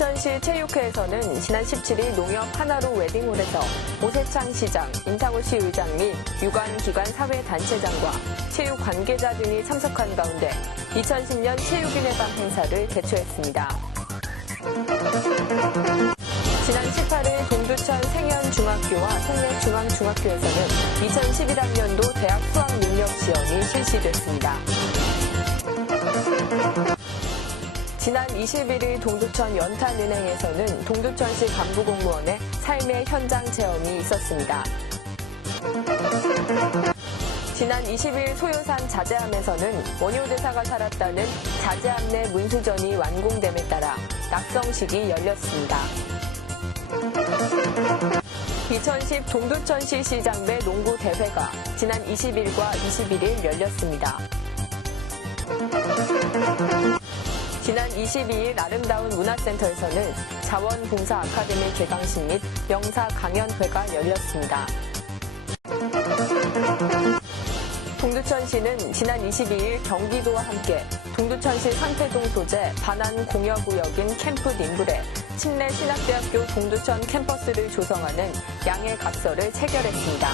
동두천시 체육회에서는 지난 17일 농협 하나로 웨딩홀에서 오세창 시장, 임상우 의장 및 유관기관 사회단체장과 체육 관계자 등이 참석한 가운데 2010년 체육인의 밤 행사를 개최했습니다. 지난 18일 동두천 생현중학교와 송내중앙중학교에서는 2011학년도 대학 수학능력시험이 실시됐습니다. 지난 21일 동두천 연탄은행에서는 동두천시 간부공무원의 삶의 현장 체험이 있었습니다. 지난 20일 소요산 자재함에서는 원효대사가 살았다는 자재함 내 문수전이 완공됨에 따라 낙성식이 열렸습니다. 2010 동두천시 시장배 농구 대회가 지난 20일과 21일 열렸습니다. 지난 22일 아름다운 문화센터에서는 자원봉사 아카데미 개강식 및 명사 강연회가 열렸습니다. 동두천시는 지난 22일 경기도와 함께 동두천시 상태동 소재 반환공여구역인 캠프 림블에 침례신학대학교 동두천 캠퍼스를 조성하는 양해 각서를 체결했습니다.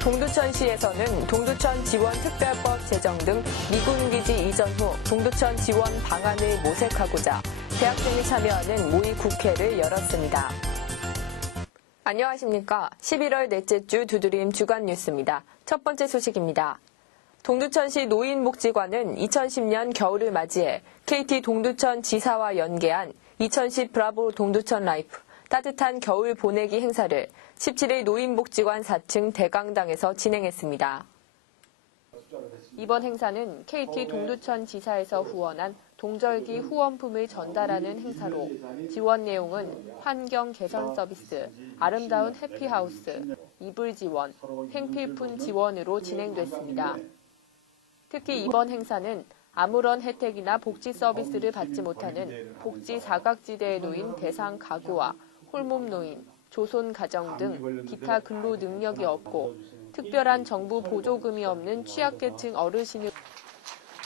동두천시에서는 동두천 지원특별법 제정 등 미군기지 이전 후 동두천 지원 방안을 모색하고자 대학생이 참여하는 모의 국회를 열었습니다. 안녕하십니까. 11월 넷째 주 두드림 주간 뉴스입니다. 첫 번째 소식입니다. 동두천시 노인복지관은 2010년 겨울을 맞이해 KT 동두천 지사와 연계한 2010 브라보 동두천 라이프 따뜻한 겨울 보내기 행사를 17일 노인복지관 4층 대강당에서 진행했습니다. 이번 행사는 KT 동두천 지사에서 후원한 동절기 후원품을 전달하는 행사로 지원 내용은 환경 개선 서비스, 아름다운 해피하우스, 이불 지원, 생필품 지원으로 진행됐습니다. 특히 이번 행사는 아무런 혜택이나 복지 서비스를 받지 못하는 복지 사각지대에 놓인 대상 가구와 홀몸 노인, 조손 가정 등 기타 근로 능력이 없고 특별한 정부 보조금이 없는 취약계층 어르신을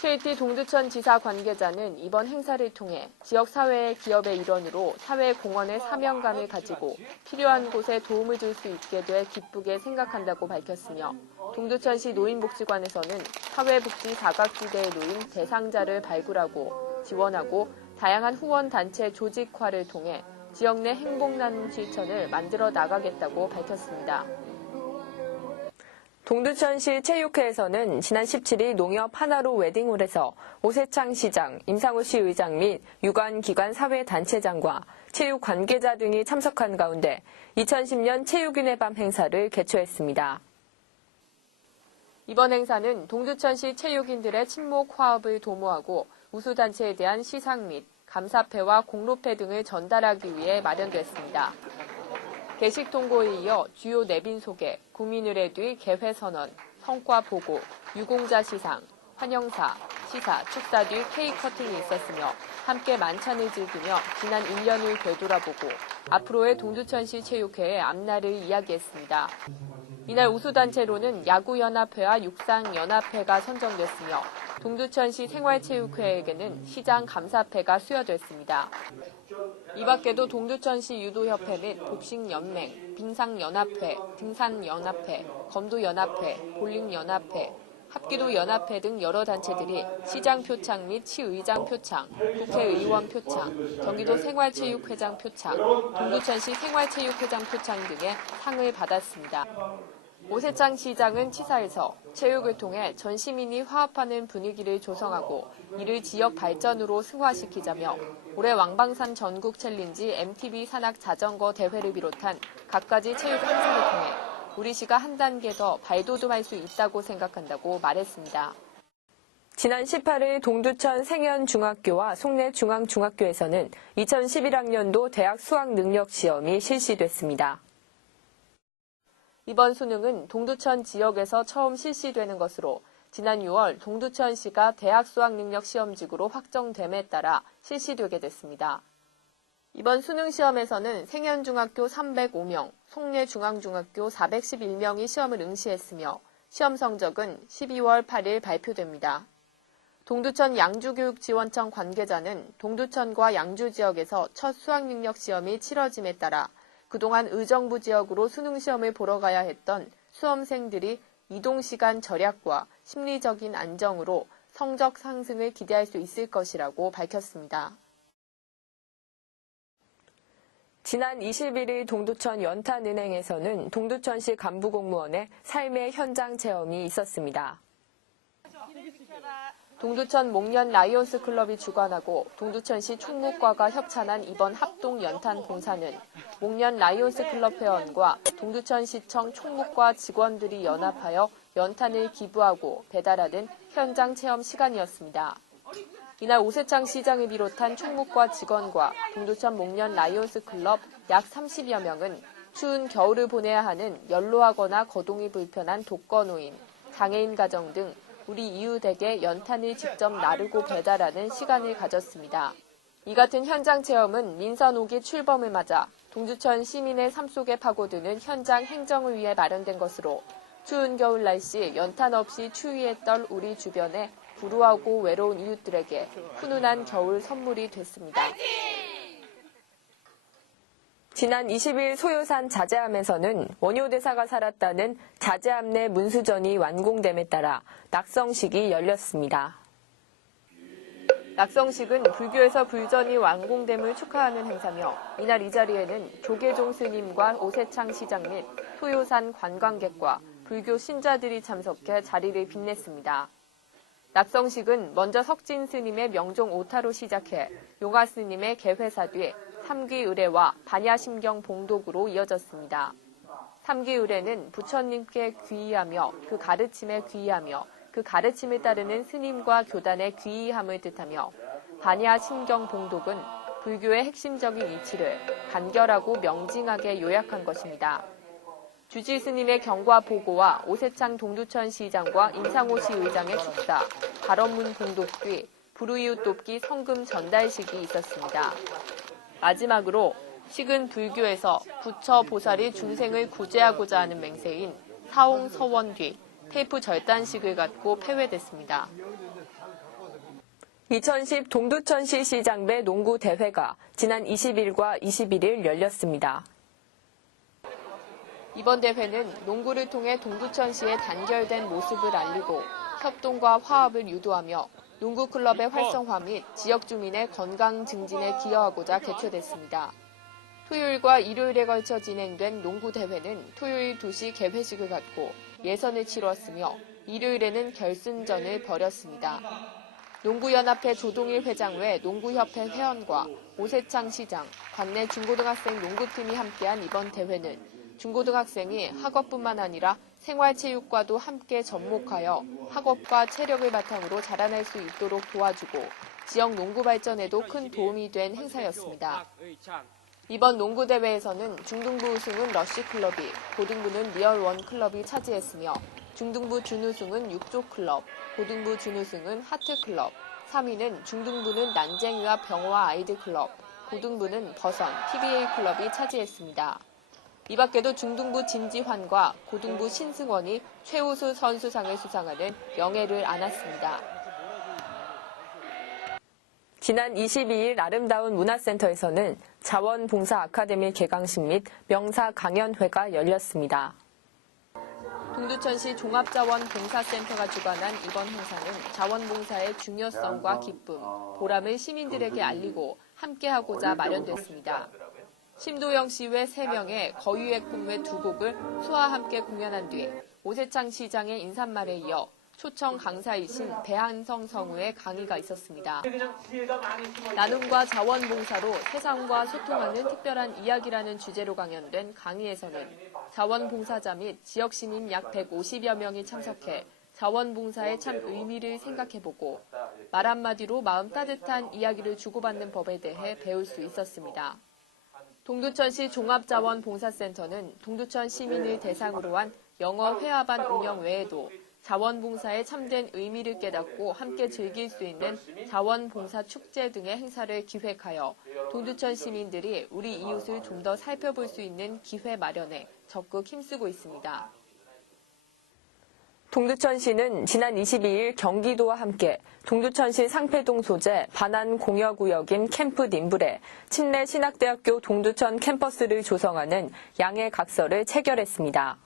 KT 동두천 지사 관계자는 이번 행사를 통해 지역사회의 기업의 일원으로 사회공헌의 사명감을 가지고 필요한 곳에 도움을 줄 수 있게 돼 기쁘게 생각한다고 밝혔으며 동두천시 노인복지관에서는 사회복지 사각지대에 놓인 대상자를 발굴하고 지원하고 다양한 후원단체 조직화를 통해 지역 내 행복나눔 실천을 만들어 나가겠다고 밝혔습니다. 동두천시 체육회에서는 지난 17일 농협 하나로 웨딩홀에서 오세창 시장, 임상우 의장 및 유관기관 사회단체장과 체육 관계자 등이 참석한 가운데 2010년 체육인의 밤 행사를 개최했습니다. 이번 행사는 동두천시 체육인들의 친목 화합을 도모하고 우수단체에 대한 시상 및 감사패와 공로패 등을 전달하기 위해 마련됐습니다. 개식 통고에 이어 주요 내빈 소개, 국민의례 뒤 개회 선언, 성과 보고, 유공자 시상, 환영사, 시사, 축사 뒤 케이크 커팅이 있었으며 함께 만찬을 즐기며 지난 1년을 되돌아보고 앞으로의 동두천시 체육회의 앞날을 이야기했습니다. 이날 우수단체로는 야구연합회와 육상연합회가 선정됐으며 동두천시 생활체육회에게는 시장 감사패가 수여됐습니다. 이 밖에도 동두천시 유도협회 및 복싱연맹, 빙상연합회, 등산연합회, 검도연합회, 볼링연합회, 합기도연합회 등 여러 단체들이 시장 표창 및 시의장 표창, 국회의원 표창, 경기도 생활체육회장 표창, 동두천시 생활체육회장 표창 등의 상을 받았습니다. 오세창 시장은 치사에서 체육을 통해 전 시민이 화합하는 분위기를 조성하고 이를 지역 발전으로 승화시키자며 올해 왕방산 전국 챌린지 MTB 산악 자전거 대회를 비롯한 갖가지 체육 행사를 통해 우리 시가 한 단계 더 발돋움할 수 있다고 생각한다고 말했습니다. 지난 18일 동두천 생현중학교와 송내중앙중학교에서는 2011학년도 대학 수학능력시험이 실시됐습니다. 이번 수능은 동두천 지역에서 처음 실시되는 것으로 지난 6월 동두천시가 대학 수학능력시험직으로 확정됨에 따라 실시되게 됐습니다. 이번 수능시험에서는 생현중학교 305명, 송내중앙중학교 411명이 시험을 응시했으며 시험 성적은 12월 8일 발표됩니다. 동두천 양주교육지원청 관계자는 동두천과 양주 지역에서 첫 수학능력 시험이 치러짐에 따라 그동안 의정부 지역으로 수능시험을 보러 가야 했던 수험생들이 이동시간 절약과 심리적인 안정으로 성적 상승을 기대할 수 있을 것이라고 밝혔습니다. 지난 21일 동두천 연탄은행에서는 동두천시 간부공무원의 삶의 현장 체험이 있었습니다. 동두천 목련 라이온스 클럽이 주관하고 동두천시 총무과가 협찬한 이번 합동 연탄 봉사는 목련 라이온스 클럽 회원과 동두천시청 총무과 직원들이 연합하여 연탄을 기부하고 배달하는 현장 체험 시간이었습니다. 이날 오세창 시장을 비롯한 총무과 직원과 동두천 목련 라이온스 클럽 약 30여 명은 추운 겨울을 보내야 하는 연로하거나 거동이 불편한 독거노인, 장애인 가정 등 우리 이웃에게 연탄을 직접 나르고 배달하는 시간을 가졌습니다. 이 같은 현장 체험은 민선 5기 출범을 맞아 동두천 시민의 삶 속에 파고드는 현장 행정을 위해 마련된 것으로 추운 겨울 날씨 연탄 없이 추위에 떨 우리 주변에 불우하고 외로운 이웃들에게 훈훈한 겨울 선물이 됐습니다. 지난 20일 소요산 자제암에서는 원효대사가 살았다는 자제암 내 문수전이 완공됨에 따라 낙성식이 열렸습니다. 낙성식은 불교에서 불전이 완공됨을 축하하는 행사며 이날 이 자리에는 조계종 스님과 오세창 시장 및 소요산 관광객과 불교 신자들이 참석해 자리를 빛냈습니다. 낙성식은 먼저 석진 스님의 명종 오타로 시작해 용화 스님의 개회사 뒤 삼귀 의례와 반야심경 봉독으로 이어졌습니다. 삼귀 의례는 부처님께 귀의하며 그 가르침에 귀의하며 그 가르침을 따르는 스님과 교단의 귀의함을 뜻하며 반야심경 봉독은 불교의 핵심적인 이치를 간결하고 명징하게 요약한 것입니다. 주지 스님의 경과 보고와 오세창 동두천 시장과 임상호 시 의장의 축사, 발언문 봉독 뒤 불우이웃 돕기 성금 전달식이 있었습니다. 마지막으로 식은 불교에서 부처 보살이 중생을 구제하고자 하는 맹세인 사홍 서원 뒤 테이프 절단식을 갖고 폐회됐습니다. 2010 동두천시 시장배 농구 대회가 지난 20일과 21일 열렸습니다. 이번 대회는 농구를 통해 동두천시의 단결된 모습을 알리고 협동과 화합을 유도하며 농구 클럽의 활성화 및 지역 주민의 건강 증진에 기여하고자 개최됐습니다. 토요일과 일요일에 걸쳐 진행된 농구 대회는 토요일 2시 개회식을 갖고 예선을 치루었으며 일요일에는 결승전을 벌였습니다. 농구연합회 조동일 회장 외 농구협회 회원과 오세창 시장, 관내 중고등학생 농구팀이 함께한 이번 대회는 중고등학생이 학업뿐만 아니라 생활체육과도 함께 접목하여 학업과 체력을 바탕으로 자라날 수 있도록 도와주고 지역 농구 발전에도 큰 도움이 된 행사였습니다. 이번 농구대회에서는 중등부 우승은 러쉬클럽이, 고등부는 리얼원 클럽이 차지했으며 중등부 준우승은 육조클럽, 고등부 준우승은 하트클럽, 3위는 중등부는 난쟁이와 병화 아이들클럽, 고등부는 버선, TBA클럽이 차지했습니다. 이 밖에도 중등부 진지환과 고등부 신승원이 최우수 선수상을 수상하는 명예를 안았습니다. 지난 22일 아름다운 문화센터에서는 자원봉사 아카데미 개강식 및 명사 강연회가 열렸습니다. 동두천시 종합자원봉사센터가 주관한 이번 행사는 자원봉사의 중요성과 기쁨, 보람을 시민들에게 알리고 함께하고자 마련됐습니다. 심도영 씨 외 3명의 거유의 꿈 외 2곡을 수와 함께 공연한 뒤 오세창 시장의 인사말에 이어 초청 강사이신 배한성 성우의 강의가 있었습니다. 나눔과 자원봉사로 세상과 소통하는 특별한 이야기라는 주제로 강연된 강의에서는 자원봉사자 및 지역시민 약 150여 명이 참석해 자원봉사의 참 의미를 생각해보고 말 한마디로 마음 따뜻한 이야기를 주고받는 법에 대해 배울 수 있었습니다. 동두천시 종합자원봉사센터는 동두천 시민을 대상으로 한 영어 회화반 운영 외에도 자원봉사의 참된 의미를 깨닫고 함께 즐길 수 있는 자원봉사 축제 등의 행사를 기획하여 동두천 시민들이 우리 이웃을 좀 더 살펴볼 수 있는 기회 마련에 적극 힘쓰고 있습니다. 동두천시는 지난 22일 경기도와 함께 동두천시 상패동 소재 반환 공여구역인 캠프 님블에 침례신학대학교 동두천 캠퍼스를 조성하는 양해 각서를 체결했습니다.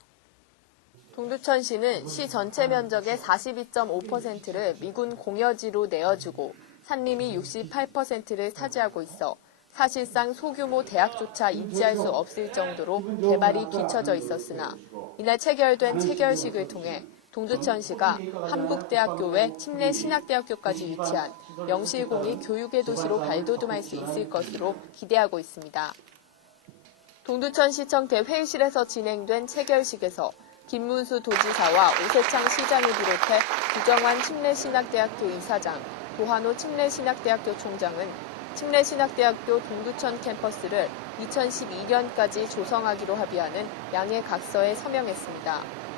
동두천시는 시 전체 면적의 42.5%를 미군 공여지로 내어주고 산림이 68%를 차지하고 있어 사실상 소규모 대학조차 입지할 수 없을 정도로 개발이 뒤처져 있었으나 이날 체결된 체결식을 통해 동두천시가 한북대학교 외 침례신학대학교까지 유치한 명실공히 교육의 도시로 발돋움할 수 있을 것으로 기대하고 있습니다. 동두천시청 대회의실에서 진행된 체결식에서 김문수 도지사와 오세창 시장을 비롯해 구정환 침례신학대학교 이사장, 도한호 침례신학대학교 총장은 침례신학대학교 동두천 캠퍼스를 2012년까지 조성하기로 합의하는 양해 각서에 서명했습니다.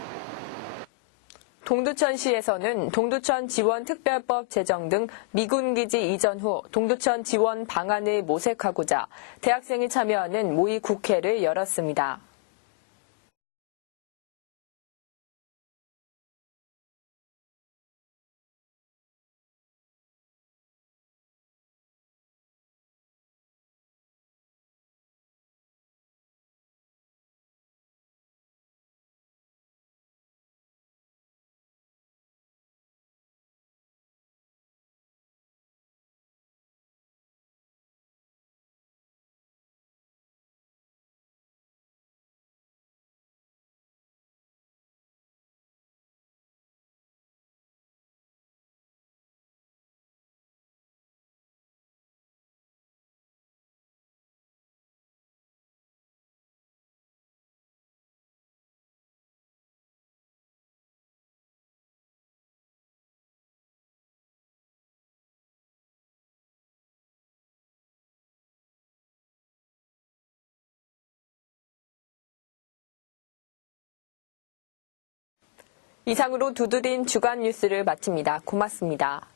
동두천시에서는 동두천 지원특별법 제정 등 미군기지 이전 후 동두천 지원 방안을 모색하고자 대학생이 참여하는 모의 국회를 열었습니다. 이상으로 두드린 주간 뉴스를 마칩니다. 고맙습니다.